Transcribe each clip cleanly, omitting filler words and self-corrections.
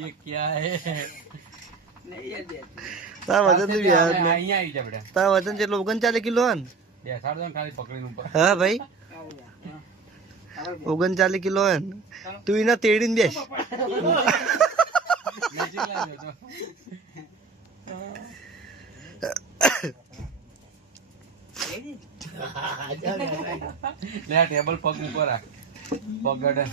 ये क्या है તારા વજન તો યાદ નહીં. અહીંયા આવી જા બેટા તારા વજન કેટલું 39 કિલો હે ને? બેસાડ દો ને ખાલી પકડીને ઉપર હા ભાઈ 39 કિલો હે ને? તું એના તેડીને બેસ. નજીક લાવજો તો. લે આ ટેબલ પગ ઉપર રાખ પગ અડે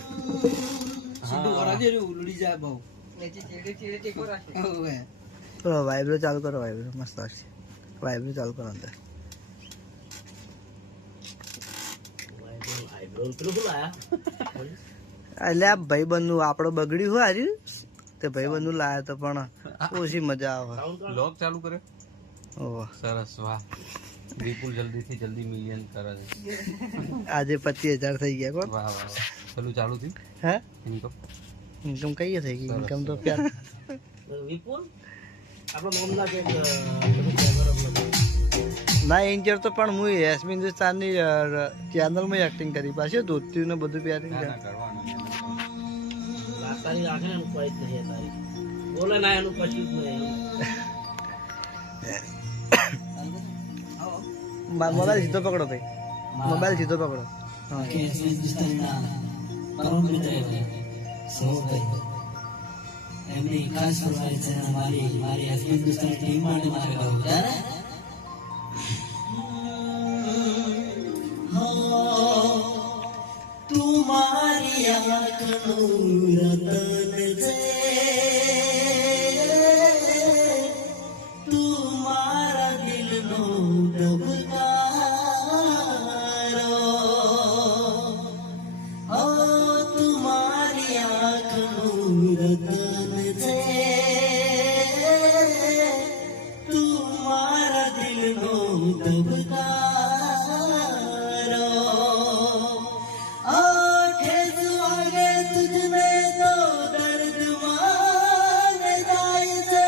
વાઇબ્રો ચાલુ કરો. વાઇબ્રો મસ્ત આવશે. વાઇબ્રો ચાલુ કરો અંદર. એટલે આ ભાઈબંધ નું આપડે બગડ્યું હોય હારી તે ભાઈબંધ નું લાયા તો પણ ઓછી મજા આવે. લોક ચાલુ કરે ઓહ સરસ વાહ વિપુલ જલ્દી થી જલ્દી મિલિયન કરે છે આજે 25,000 થઈ ગયા. કોણ વાહ વાહ વાહ પેલું ચાલુ થયું હે ઇન્કમ ઇન્કમ કઈ થઈ ગઈ? ઇન્કમ તો પ્યાર વિપુલ આપણા મોમના જે ના ઇન્જર તો પણ હું યસ હિન્દુસ્તાનની ચેનલમાં એક્ટિંગ કરી પાછી ધોતી ને બધું પહેરી ના ના કરવાનું લાસારી રાખે ને કોઈ જ નહીં તારી બોલે ના એનું કશું જ નહીં મોબાઈલ સીધો પકડો ભાઈ. મોબાઈલ સીધો પકડો. હા એમની ખાસ ફરમાઈશ છે મારી હિન્દુસ્તાની ટીમ માટે મારે કહું તુમારી આંખનું રતન છે તુમારા દિલનો ધબકારો તુમારી આંખનું રતન છે તુમારા દિલનો ધબકારો ठेस वागे तुझमे तो दर्द मान जाए से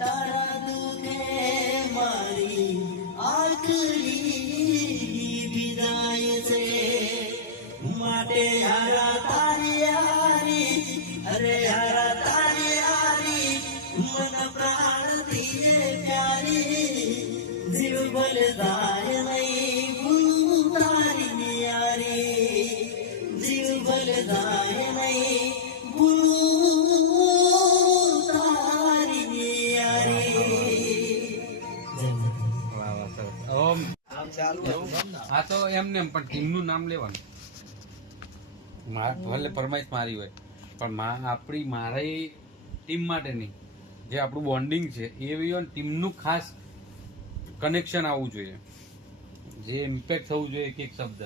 तारा दुखे मारी आखरी विदाई से माटे यारा तारी यारी अरे यारा तारी यारी मन प्राण दिए प्यारी जीव बलिदान नहीं भूल तारी यारी जीव बलिदान नहीं भूल तारी यारी વાહ વાહ સરસ ઓમ હા તો એમને એમ પણ ટીમનું નામ લેવાનું ભલે ફરમાઈશ મારી હોય પણ આપણી મારી ટીમ માટે નહીં જે આપણું બોન્ડિંગ છે એવી ટીમનું ખાસ કનેક્શન આવવું જોઈએ જે ઇમ્પેક્ટ થવું જોઈએ એક એક શબ્દ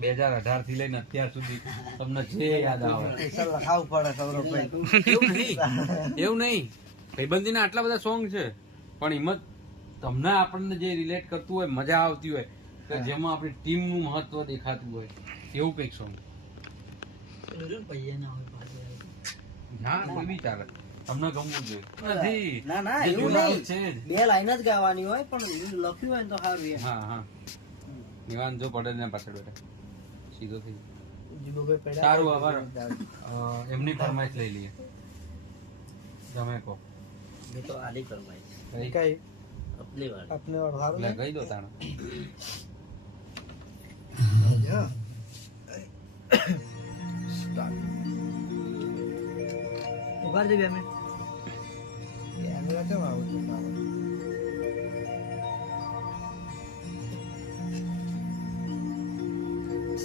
2018 થી લઈને અત્યાર સુધી તમને જે યાદ આવે લખાવવું પડે સૌરભભાઈ. એવું નહીં ભાઈબંધીના આટલા બધા સોંગ છે પણ એમાં તમને આપણને જે રિલેટ કરતું હોય મજા આવતી હોય કે જેમાં આપણી ટીમનું મહત્વ દેખાતું હોય એવું કંઈક સોંગ હા કોઈ બી ચાલે તમને ગમવું જોઈએ નથી ના ના જે એવું જૂના નહીં છે જ. બે લાઈન જ ગાવાની હોય પણ લખ્યું હોય ને તો સારું એમ હા હા નિવાન જો પડે ને પાછળ બેઠા સીધો થઈ જીગોભાઈ પડ્યા. સારું આભાર એમની ફરમાઈશ લઈ લઈએ તમે કહો મેં તો આલી ફરમાઈશ કઈ અપની વાર આપને और સારું એટલે કહી દો તાણે ઉભાર દે 2 મિનિટ. કેમેરા કેમ આવું છે તારો?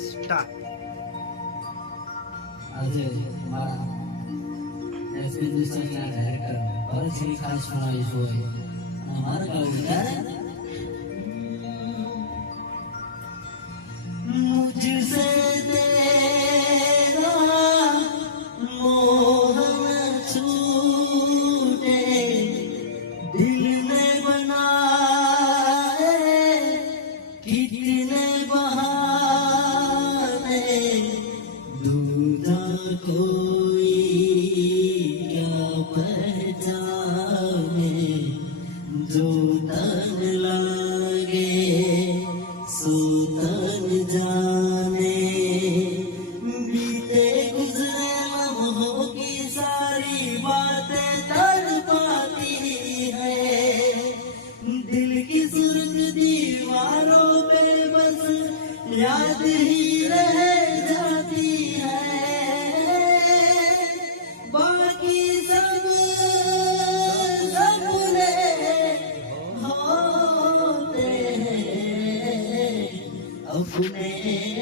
સ્ટાર્ટ. આજે મારા એસપી દુસરા ડાયરેક્ટર ભરત શ્રી ખાસ ફરમાઈશ હોય અને મારે કહું मुझसे तेरा मोहन छूटे दिल ने बनाए कितने बहाने दूजा कोई क्या पहचाने जो तन लागे सो तन जाने बीते गुजरे सुने